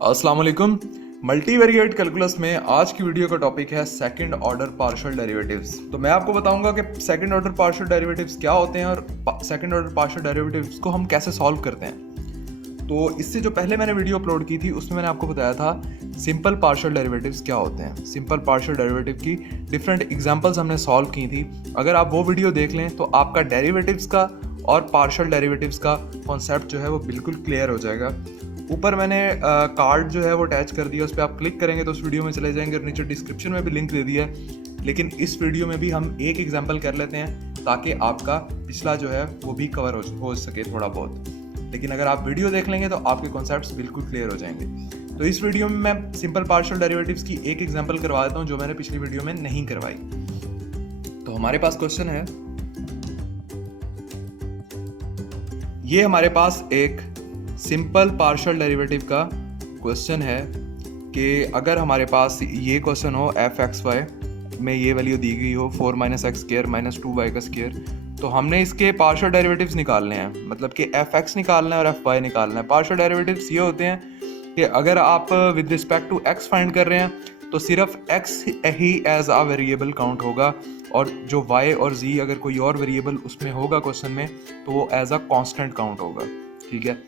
अस्सलाम वालेकुम। Multivariate calculus में आज की वीडियो का टॉपिक है सेकंड ऑर्डर पार्शियल डेरिवेटिव्स। तो मैं आपको बताऊंगा कि सेकंड ऑर्डर पार्शियल डेरिवेटिव्स क्या होते हैं और सेकंड ऑर्डर पार्शियल डेरिवेटिव्स को हम कैसे सॉल्व करते हैं। तो इससे जो पहले मैंने वीडियो अपलोड की थी उसमें मैंने आपको बताया था सिंपल पार्शियल डेरिवेटिव्स क्या होते हैं। सिंपल पार्शियल डेरिवेटिव की डिफरेंट एग्जांपल्स हमने सॉल्व की थी। अगर आप वो वीडियो देख लें तो आपका डेरिवेटिव्स का और पार्शियल डेरिवेटिव्स का कॉन्सेप्ट जो है वो बिल्कुल क्लियर हो जाएगा। ऊपर मैंने कार्ड जो है वो अटैच कर दिया, उस पर आप क्लिक करेंगे तो उस वीडियो में चले जाएंगे और नीचे डिस्क्रिप्शन में भी लिंक दे दिया है। लेकिन इस वीडियो में भी हम एक एग्जांपल कर लेते हैं ताकि आपका पिछला जो है वो भी कवर हो सके थोड़ा बहुत। लेकिन अगर आप वीडियो देख लेंगे तो आपके कॉन्सेप्ट्स बिल्कुल क्लियर हो जाएंगे। तो इस वीडियो में मैं सिंपल पार्शियल डेरिवेटिव्स की एक एग्जांपल करवा देता हूँ जो मैंने पिछली वीडियो में नहीं करवाई। तो हमारे पास क्वेश्चन है, ये हमारे पास एक सिंपल पार्शियल डेरिवेटिव का क्वेश्चन है कि अगर हमारे पास ये क्वेश्चन हो एफ एक्स वाई में ये वैल्यू दी गई हो 4 minus X square minus 2y का स्क्वायर, तो हमने इसके पार्शियल डेरिवेटिव्स निकालने हैं। मतलब कि एफ एक्स निकालना है और एफ वाई निकालना है। पार्शियल डेरिवेटिव्स ये होते हैं कि अगर आप with respect to X find कर रहे हैं तो सिर्फ एक्स ही एज अ वेरिएबल काउंट होगा और जो वाई और जी अगर कोई और वेरिएबल उसमें होगा क्वेश्चन में तो वो एज अ कांस्टेंट काउंट होगा। ठीक है,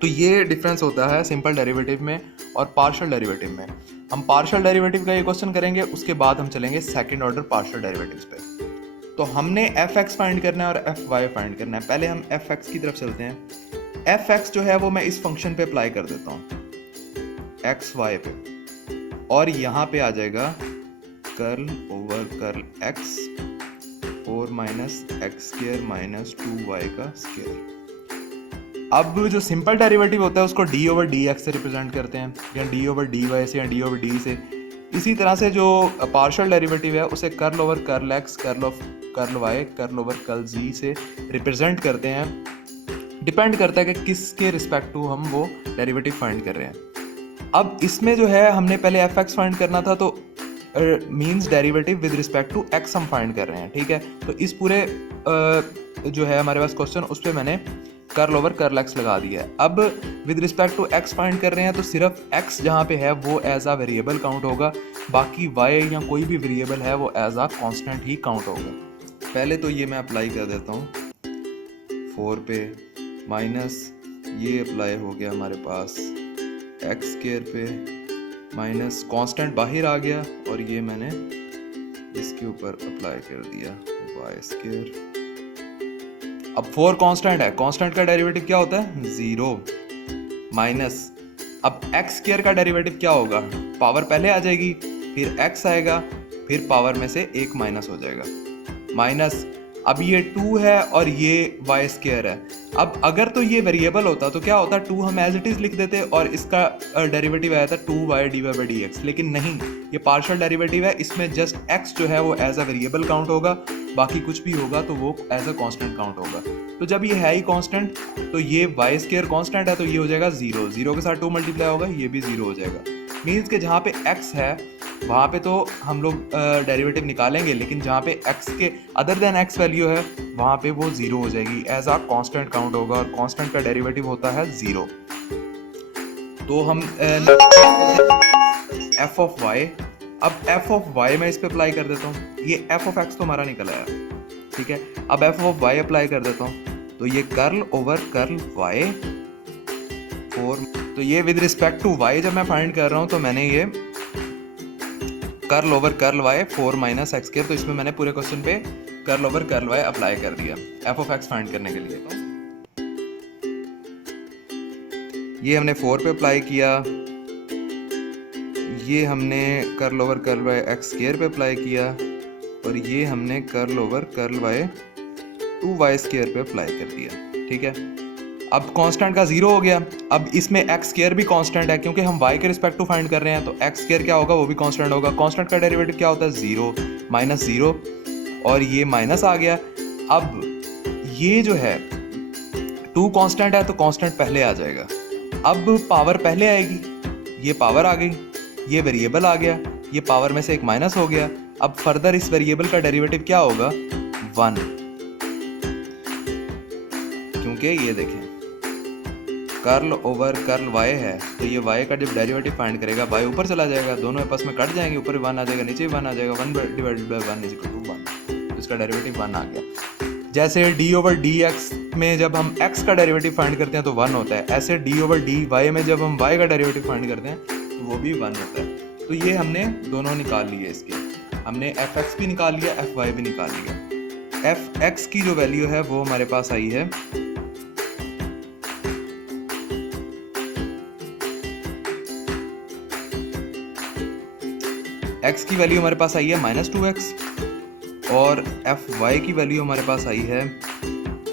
तो ये डिफरेंस होता है सिंपल डेरिवेटिव में और पार्शियल डेरिवेटिव में। हम पार्शियल डेरिवेटिव का ये क्वेश्चन करेंगे, उसके बाद हम चलेंगे सेकंड ऑर्डर पार्शियल डेरिवेटिव्स पे। तो हमने एफ एक्स फाइंड करना है और एफ वाई फाइंड करना है। पहले हम एफ एक्स की तरफ चलते हैं। एफ एक्स जो है वो मैं इस फंक्शन पे अप्लाई कर देता हूँ एक्स वाई पे, और यहाँ पे आ जाएगा curl over curl x 4 minus X square minus 2y का स्क्वायर। अब जो सिंपल डेरिवेटिव होता है उसको डी ओवर डी एक्स से रिप्रेजेंट करते हैं, या डी ओवर डी वाई से, या डी ओवर डी से। इसी तरह से जो पार्शियल डेरिवेटिव है उसे curl over curl X curl of curl Y curl over curl Z से रिप्रेजेंट करते हैं। डिपेंड करता है कि किसके रिस्पेक्ट टू हम वो डेरिवेटिव फाइंड कर रहे हैं। अब इसमें जो है हमने पहले एफ एक्स फाइंड करना था, तो means derivative with respect to X हम फाइंड कर रहे हैं। ठीक है, तो इस पूरे जो है हमारे पास क्वेश्चन उस पर मैंने कर्ल ओवर कर्ल एक्स लगा दिया है। अब with respect to X find कर रहे हैं तो सिर्फ एक्स जहाँ पे है वो एज आ वेरिएबल काउंट होगा, बाकी वाई या कोई भी वेरिएबल है वो एज आ कांस्टेंट ही काउंट होगा। पहले तो ये मैं अप्लाई कर देता हूँ 4 पे, माइनस ये अप्लाई हो गया हमारे पास एक्स स्क्वायर पे, माइनस कांस्टेंट बाहर आ गया और ये मैंने इसके ऊपर अप्लाई कर दिया वाई स्क्वायर। अब 4 कांस्टेंट है, कांस्टेंट का डेरिवेटिव क्या होता है 0 माइनस, अब एक्स स्क्वायर का डेरिवेटिव क्या होगा, पावर पहले आ जाएगी फिर एक्स आएगा फिर पावर में से एक माइनस हो जाएगा माइनस। अब ये 2 है और ये वाई स्क्वायर है। अब अगर तो ये वेरिएबल होता तो क्या होता, 2 हम एज इट इज लिख देते और इसका डेरिवेटिव आया था 2y dy by D x. लेकिन नहीं, ये पार्शियल डेरिवेटिव है, इसमें जस्ट x जो है वो एज अ वेरिएबल काउंट होगा, बाकी कुछ भी होगा तो वो एज अ कांस्टेंट काउंट होगा। तो जब ये है ही कांस्टेंट तो ये वाई स्क्वायर कांस्टेंट है तो ये हो जाएगा 0, 0 के साथ 2 मल्टीप्लाई होगा, ये भी 0 हो जाएगा। मीन्स के जहाँ पे x है वहाँ पे तो हम लोग डेरिवेटिव निकालेंगे, लेकिन जहाँ पे x के अदर देन x वैल्यू है वहाँ पे वो 0 हो जाएगी, एज आ कांस्टेंट काउंट होगा और कांस्टेंट का डेरिवेटिव होता है 0। तो हम f ऑफ y, अब f ऑफ y मैं इस पे अप्लाई कर देता हूँ। ये f ऑफ x तो हमारा निकल आया, ठीक है। अब f ऑफ y अप्लाई कर देता हूँ तो ये कर्ल ओवर कर्ल y 4, तो ये विद रिस्पेक्ट टू y जब मैं फाइंड कर रहा हूँ तो मैंने ये curl over curl Y 4 minus X square, तो इसमें मैंने पूरे क्वेश्चन पे curl over curl Y apply कर दिया एफ ऑफ एक्स फाइंड करने के लिए। ये हमने 4 पे अप्लाई किया, ये हमने curl over curl Y X square पे अप्लाई किया और ये हमने curl over curl Y 2y square पे अप्लाई कर दिया। ठीक है, अब कांस्टेंट का 0 हो गया। अब इसमें एक्स स्क्वायर भी कांस्टेंट है क्योंकि हम y के रिस्पेक्ट टू फाइंड कर रहे हैं, तो एक्स स्क्वायर क्या होगा वो भी कांस्टेंट होगा। कांस्टेंट का डेरिवेटिव क्या होता है 0 माइनस 0 और ये माइनस आ गया। अब ये जो है 2 कांस्टेंट है तो कांस्टेंट पहले आ जाएगा। अब पावर पहले आएगी, ये पावर आ गई, ये वेरिएबल आ गया, ये पावर में से एक माइनस हो गया। अब फर्दर इस वेरिएबल का डेरिवेटिव क्या होगा 1, क्योंकि ये देखें कर्ल ओवर कर्ल वाई है, तो ये वाई का जब डेरिवेटिव फाइंड करेगा वाई ऊपर चला जाएगा, दोनों आपस में कट जाएंगे, ऊपर भी 1 आ जाएगा, नीचे भी 1 आ जाएगा, 1 divided by 1 is equal to 1, तो इसका डेरिवेटिव 1 आ गया। जैसे d ओवर डी एक्स में जब हम x का डेरिवेटिव फाइंड करते हैं तो 1 होता है, ऐसे d ओवर डी वाई में जब हम y का डेरिवेटिव फाइंड करते हैं तो वो भी 1 होता है। तो ये हमने दोनों निकाल लिए, इसके हमने fx भी निकाल लिया, fy भी निकाल लिया। fx की जो वैल्यू है वो हमारे पास आई है x की वैल्यू हमारे पास आई है -2x और fy की वैल्यू हमारे पास आई है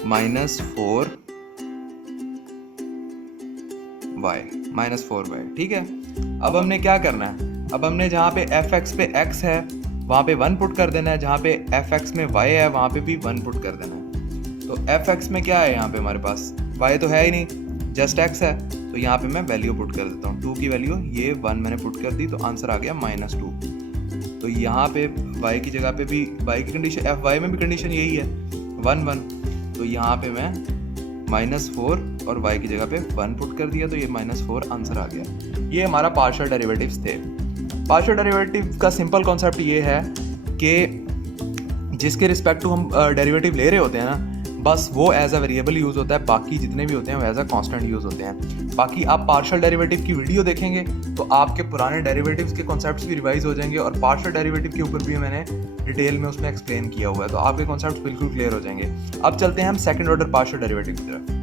-4y, -4y। ठीक है, अब हमने क्या करना है, अब हमने जहाँ पे fx पे x है वहाँ पे 1 पुट कर देना है, जहाँ पे fx में y है वहाँ पे भी 1 पुट कर देना है। तो fx में क्या है, यहाँ पे हमारे पास y तो है ही नहीं, जस्ट x है, तो यहाँ पे मैं वैल्यू पुट कर देता हूँ, 2 की वैल्यू ये 1 मैंने पुट कर दी, तो आंसर आ गया -2। तो यहाँ पे y की जगह पे भी y की कंडीशन, fy में भी कंडीशन यही है 1 1, तो यहाँ पे मैं -4 और y की जगह पे 1 पुट कर दिया, तो ये -4 आंसर आ गया। ये हमारा पार्शियल डेरिवेटिव्स थे। पार्शियल डेरिवेटिव का सिंपल कॉन्सेप्ट ये है कि जिसके रिस्पेक्ट टू हम डेरिवेटिव ले रहे होते हैं ना, बस वो एज अ वेरिएबल यूज़ होता है, बाकी जितने भी होते हैं वो एज अ कांस्टेंट यूज़ होते हैं। बाकी आप पार्शियल डेरिवेटिव की वीडियो देखेंगे तो आपके पुराने डेरिवेटिव्स के कॉन्सेप्ट्स भी रिवाइज हो जाएंगे, और पार्शियल डेरिवेटिव के ऊपर भी मैंने डिटेल में उसमें एक्सप्लेन किया हुआ है, तो आपके कॉन्सेप्ट्स बिल्कुल क्लियर हो जाएंगे। अब चलते हैं हम सेकंड ऑर्डर पार्शियल डेरिवेटिव की तरफ।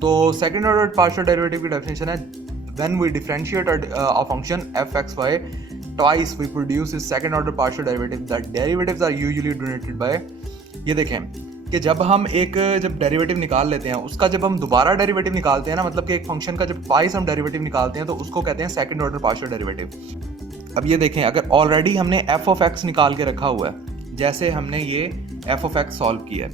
तो सेकंड ऑर्डर पार्शियल डेरिवेटिव की डेफिनेशन है, when we differentiate a function f(x, y) twice we produce a second order partial derivative. The derivatives are usually denoted by, ये देखें कि जब हम जब डेरिवेटिव निकाल लेते हैं, उसका जब हम दोबारा डेरिवेटिव निकालते हैं ना, मतलब कि एक फंक्शन का जब ट्वाइस हम डेरिवेटिव निकालते हैं तो उसको कहते हैं सेकंड ऑर्डर पार्शियल डेरिवेटिव। अब ये देखें, अगर ऑलरेडी हमने f(x) निकाल के रखा हुआ है, जैसे हमने ये f(x) सॉल्व किया है,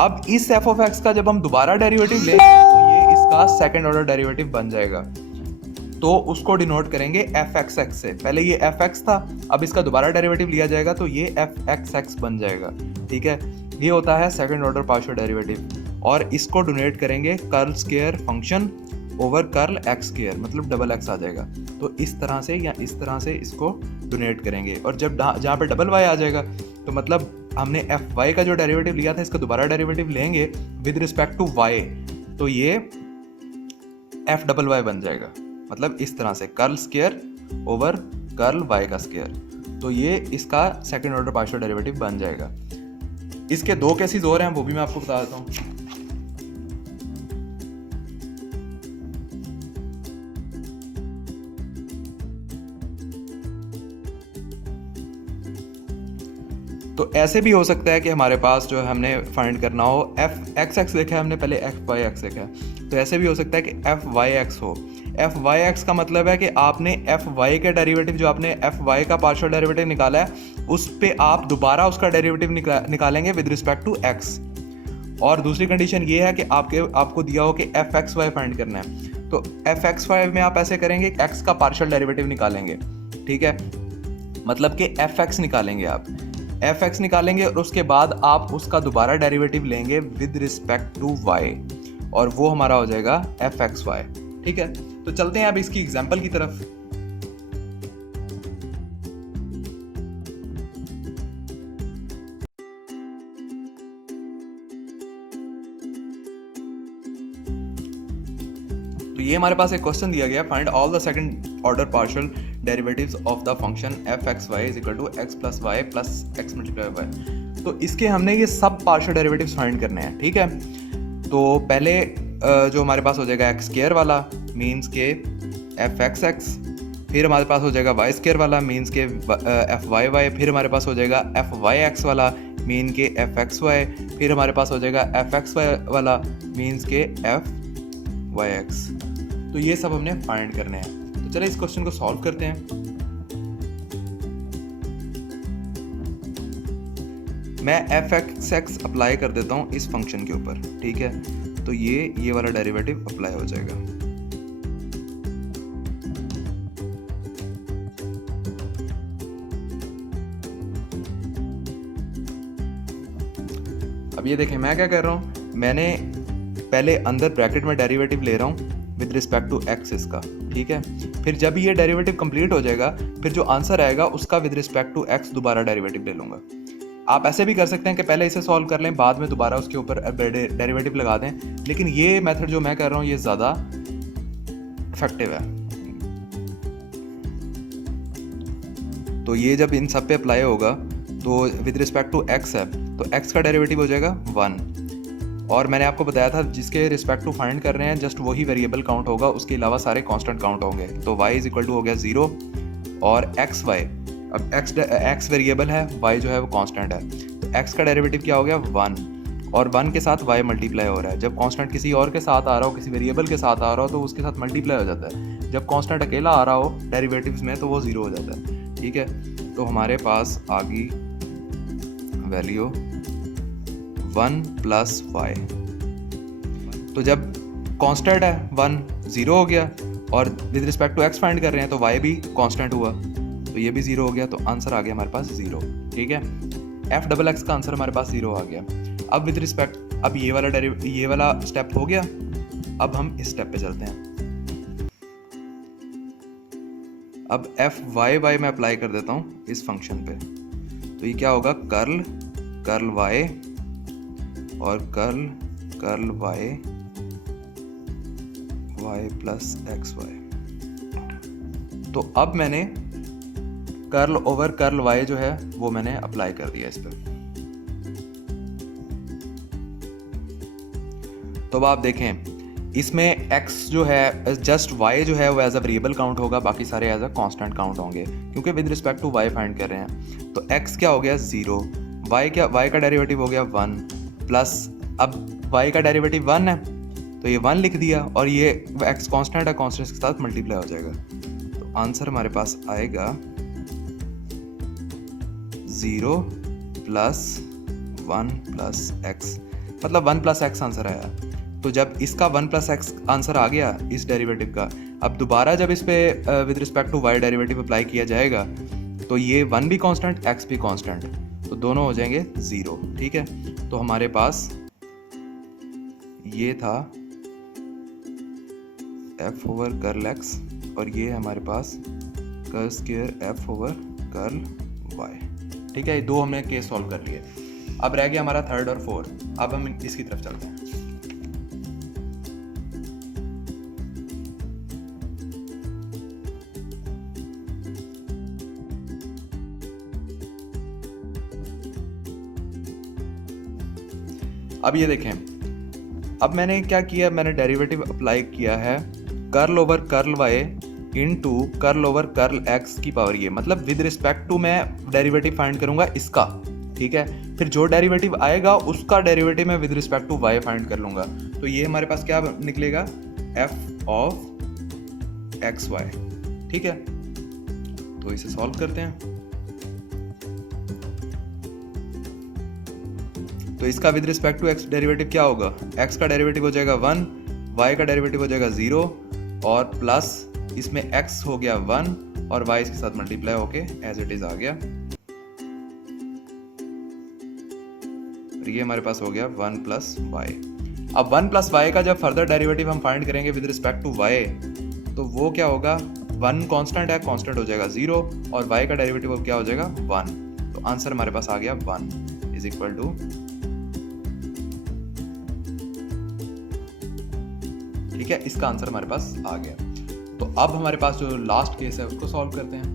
अब इस f(x) का जब हम दोबारा डेरिवेटिव लेंगे तो ये इसका सेकंड ऑर्डर डेरिवेटिव बन जाएगा, तो उसको डिनोट करेंगे f(x) से। पहले ये f(x) था, अब इसका दोबारा डेरिवेटिव लिया जाएगा तो ये f(x) बन जाएगा। ठीक है, ये होता है सेकंड ऑर्डर पार्शियल डेरिवेटिव, और इसको डोनेट करेंगे curl square function over curl x square, मतलब डबल x आ जाएगा। तो इस तरह से या इस तरह से इसको डोनेट करेंगे, और जब जहाँ पे डबल y आ जाएगा तो मतलब हमने fy का जो डेरिवेटिव लिया था इसका दोबारा डेरिवेटिव लेंगे विद रिस्पेक्ट टू y, तो ये f(y) बन जाएगा, मतलब इस तरह से curl square over curl y का स्क्वायर, तो ये इसका सेकंड ऑर्डर पार्शियल डेरिवेटिव बन जाएगा। इसके 2 केसेस और हैं, वो भी मैं आपको बता देता हूँ। तो ऐसे भी हो सकता है कि हमारे पास जो हमने फाइंड करना हो f(x) लिखा है हमने, पहले f(y)x लिखा है, तो ऐसे भी हो सकता है कि f(y)x) हो। f(y)x) का मतलब है कि आपने f(y) के डेरिवेटिव, जो आपने f(y) का पार्शियल डेरिवेटिव निकाला है उस पे आप दोबारा उसका डेरिवेटिव निकालेंगे विद रिस्पेक्ट टू x। और दूसरी कंडीशन ये है कि आपको दिया हो कि f(x, y) फाइंड करना है, तो f(x, y) में आप ऐसे करेंगे, x का पार्शियल डेरिवेटिव निकालेंगे। ठीक है, मतलब कि f(x) निकालेंगे, आप f(x) निकालेंगे और उसके बाद आप उसका दोबारा डेरिवेटिव लेंगे विद रिस्पेक्ट टू y, और वो हमारा हो जाएगा f(x, y). ठीक है, तो चलते हैं अब इसकी एग्जांपल की तरफ। तो ये हमारे पास एक क्वेश्चन दिया गया, find all the second order partial derivatives of the function f(x, y) is equal to x plus y plus x multiply y। तो इसके हमने ये सब पार्शियल डेरिवेटिव्स फाइंड करने हैं। ठीक है, तो पहले जो हमारे पास हो जाएगा x स्क्वायर वाला, मीन्स के f(x), फिर हमारे पास हो जाएगा y स्क्वायर वाला, मीन्स के f(y), फिर हमारे पास हो जाएगा f(y)x वाला, मीन के f(x, y), फिर हमारे पास हो जाएगा f(x, y) वाला, मीन्स के f(y)x। तो ये सब हमने फाइंड करने हैं। तो चलिए इस क्वेश्चन को सॉल्व करते हैं। मैं एफ एक्स एक्स अप्लाई कर देता हूँ इस फंक्शन के ऊपर, ठीक है। तो ये वाला डेरिवेटिव अप्लाई हो जाएगा। अब ये देखें मैं क्या कर रहा हूँ, मैंने पहले अंदर ब्रैकेट में डेरिवेटिव ले रहा हूँ विद रिस्पेक्ट टू एक्स इसका, ठीक है। फिर जब ये डेरिवेटिव कंप्लीट हो जाएगा, फिर जो आंसर आएगा उसका विद रिस्पेक्ट टू एक्स दोबारा डेरिवेटिव ले लूँगा। आप ऐसे भी कर सकते हैं कि पहले इसे सॉल्व कर लें, बाद में दोबारा उसके ऊपर डेरिवेटिव लगा दें, लेकिन ये मेथड जो मैं कर रहा हूँ ये ज़्यादा इफेक्टिव है। तो ये जब इन सब पे अप्लाई होगा तो विद रिस्पेक्ट टू एक्स है, तो एक्स का डेरिवेटिव हो जाएगा 1, और मैंने आपको बताया था जिसके रिस्पेक्ट टू फाइंड कर रहे हैं जस्ट वही वेरिएबल काउंट होगा, उसके अलावा सारे कांस्टेंट काउंट होंगे। तो y इज इक्वल टू हो गया 0 और एक्स वाई, अब x वेरिएबल है, y जो है वो कांस्टेंट है, तो x का डेरिवेटिव क्या हो गया 1, और 1 के साथ y मल्टीप्लाई हो रहा है। जब कांस्टेंट किसी और के साथ आ रहा हो, किसी वेरिएबल के साथ आ रहा हो, तो उसके साथ मल्टीप्लाई हो जाता है। जब कांस्टेंट अकेला आ रहा हो डेरिवेटिव्स में तो वो 0 हो जाता है, ठीक है। तो हमारे पास आ गई वैल्यू 1 प्लस y। तो जब कांस्टेंट है 1 0 हो गया, और with respect to x find कर रहे हैं तो y भी कांस्टेंट हुआ, तो ये भी 0 हो गया, तो आंसर आ गया हमारे पास 0, ठीक है। एफ डबल एक्स का आंसर हमारे पास 0 आ गया। अब विद रिस्पेक्ट, अब ये वाला स्टेप हो गया, अब हम इस स्टेप पे चलते हैं। अब एफ वाई वाई मैं अप्लाई कर देता हूँ इस फंक्शन पे, तो ये क्या होगा, कर्ल वाई और curl y plus x y. तो अब मैंने कर्ल ओवर कर्ल वाई जो है वो मैंने अप्लाई कर दिया इस पर। तो अब आप देखें इसमें x जो है जस्ट y जो है वो एज अ वेरिएबल काउंट होगा, बाकी सारे एज अ कांस्टेंट काउंट होंगे, क्योंकि with respect to y find कर रहे हैं। तो x क्या हो गया 0, y का डेरिवेटिव हो गया 1 प्लस, अब y का डेरिवेटिव 1 है तो ये 1 लिख दिया, और ये x कांस्टेंट है, कांस्टेंट के साथ मल्टीप्लाई हो जाएगा। तो आंसर हमारे पास आएगा 0 प्लस 1 प्लस x, मतलब 1 प्लस x आंसर आया। तो जब इसका 1 प्लस एक्स आंसर आ गया इस डेरिवेटिव का, अब दोबारा जब इस पे with respect to y derivative apply किया जाएगा तो ये 1 भी कांस्टेंट x भी कांस्टेंट, तो दोनों हो जाएंगे 0, ठीक है। तो हमारे पास ये था f ओवर कर्ल x, और ये हमारे पास curl square f over curl y, ठीक है। ये दो हमने केस सॉल्व कर लिए। अब रह गया हमारा थर्ड और फोर्थ। अब हम इसकी तरफ चलते हैं। अब ये देखें, अब मैंने क्या किया, मैंने डेरिवेटिव अप्लाई किया है curl over curl y into curl over curl x की पावर ये, मतलब विद रिस्पेक्ट टू मैं डेरिवेटिव फाइंड करूंगा इसका, ठीक है। फिर जो डेरिवेटिव आएगा उसका डेरिवेटिव मैं with respect to y find कर लूंगा। तो ये हमारे पास क्या निकलेगा, एफ ऑफ एक्स वाई, ठीक है। तो इसे सॉल्व करते हैं। तो इसका with respect to x derivative क्या होगा, एक्स का डेरिवेटिव हो जाएगा 1, वाई का डेरिवेटिव हो जाएगा 0, और प्लस इसमें x हो गया 1 और y इसके साथ मल्टीप्लाई होके एज इट इज आ गया। ये हमारे पास हो गया 1 प्लस वाई। अब 1 प्लस वाई का जब फर्दर डेरिवेटिव हम फाइंड करेंगे विद रिस्पेक्ट टू y, तो वो क्या होगा, 1 कांस्टेंट है, कांस्टेंट हो जाएगा 0, और y का डेरिवेटिव क्या हो जाएगा 1। तो आंसर हमारे पास आ गया 1 इज इक्वल टू, ठीक है, इसका आंसर हमारे पास आ गया। तो अब हमारे पास जो लास्ट केस है उसको सॉल्व करते हैं।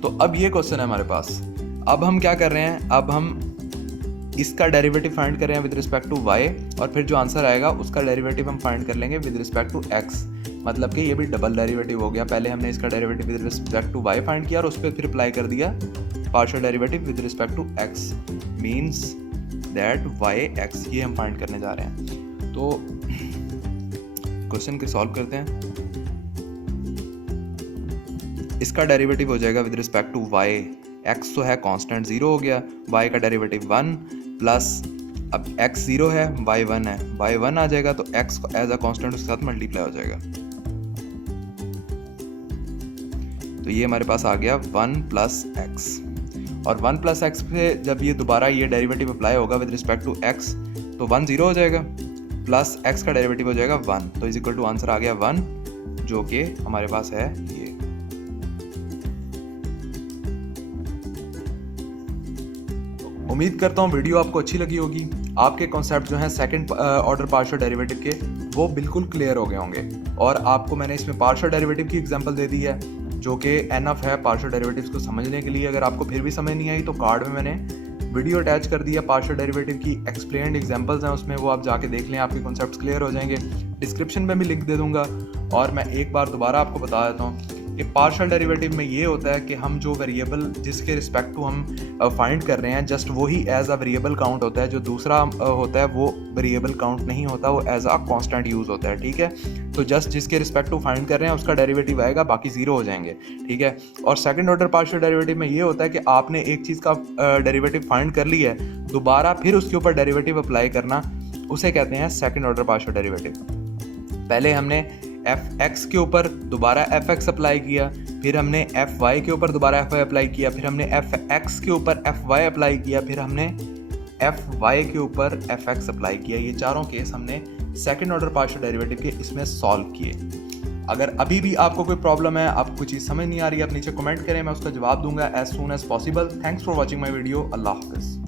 तो अब ये क्वेश्चन है हमारे पास। अब हम क्या कर रहे हैं, अब हम इसका डेरिवेटिव फाइंड कर रहे हैं विद रिस्पेक्ट टू y, और फिर जो आंसर आएगा उसका डेरिवेटिव हम फाइंड कर लेंगे विद रिस्पेक्ट टू x, मतलब कि ये भी डबल डेरिवेटिव हो गया। पहले हमने इसका derivative with respect to y find किया और उस पर फिर अप्लाई कर दिया partial derivative with respect to x, means that y x, ये हम फाइंड करने जा रहे हैं। तो क्वेश्चन के सॉल्व करते हैं। इसका डेरिवेटिव हो जाएगा with respect to y, x तो है कांस्टेंट 0 हो गया, y का डेरिवेटिव 1 प्लस अब x 0 है, y 1 है, y 1 आ जाएगा तो x एज अ कांस्टेंट उसके साथ मल्टीप्लाई हो जाएगा। तो ये हमारे पास आ गया 1 प्लस x, और 1 प्लस एक्स पे जब ये दोबारा ये डेरिवेटिव अप्लाई होगा विद रिस्पेक्ट टू x तो 1 0 हो जाएगा, प्लस x का डेरिवेटिव हो जाएगा 1, तो इज इक्वल टू आंसर आ गया 1, जो कि हमारे पास है ये। उम्मीद करता हूँ वीडियो आपको अच्छी लगी होगी। आपके कॉन्सेप्ट जो हैं सेकंड ऑर्डर पार्शियल डेरिवेटिव के वो बिल्कुल क्लियर हो गए होंगे, और आपको मैंने इसमें पार्शियल डेरिवेटिव की एग्जांपल दे दी है जो कि एनफ है पार्शियल डेरिवेटिव्स को समझने के लिए। अगर आपको फिर भी समझ नहीं आई तो कार्ड में मैंने वीडियो अटैच कर दिया, पार्शियल डेरिवेटिव की एक्सप्लेन्ड एग्जांपल्स हैं उसमें, वो आप जाके देख लें, आपके कॉन्सेप्ट्स क्लियर हो जाएंगे। डिस्क्रिप्शन में भी लिंक दे दूंगा। और मैं एक बार दोबारा आपको बता देता हूँ कि पार्शियल डेरिवेटिव में ये होता है कि हम जो वेरिएबल जिसके रिस्पेक्ट टू हम फाइंड कर रहे हैं जस्ट वही एज अ वेरिएबल काउंट होता है, जो दूसरा होता है वो वेरिएबल काउंट नहीं होता, वो एज अ कांस्टेंट यूज होता है। ठीक है, तो जस्ट जिसके रिस्पेक्ट टू फाइंड कर रहे हैं उसका डेरिवेटिव आएगा, बाकी 0 हो जाएंगे। ठीक है, और सेकंड ऑर्डर पार्शियल डेरिवेटिव में ये होता है कि आपने एक चीज़ का डेरिवेटिव फाइंड कर लिया है, दोबारा फिर उसके ऊपर डेरिवेटिव अप्लाई करना, उसे कहते हैं सेकंड ऑर्डर पार्शियल डेरिवेटिव। पहले हमने fx के ऊपर दोबारा fx अप्लाई किया, फिर हमने fy के ऊपर दोबारा fy अप्लाई किया, फिर हमने fx के ऊपर fy अप्लाई किया, फिर हमने fy के ऊपर fx अप्लाई किया। ये चारों केस हमने सेकंड ऑर्डर पार्शियल डेरिवेटिव के इसमें सॉल्व किए। अगर अभी भी आपको कोई प्रॉब्लम है, आपको कोई चीज़ समझ नहीं आ रही है, आप नीचे कमेंट करें, मैं उसका जवाब दूंगा as soon as possible. Thanks for watching my video. अल्लाह हाफिज़।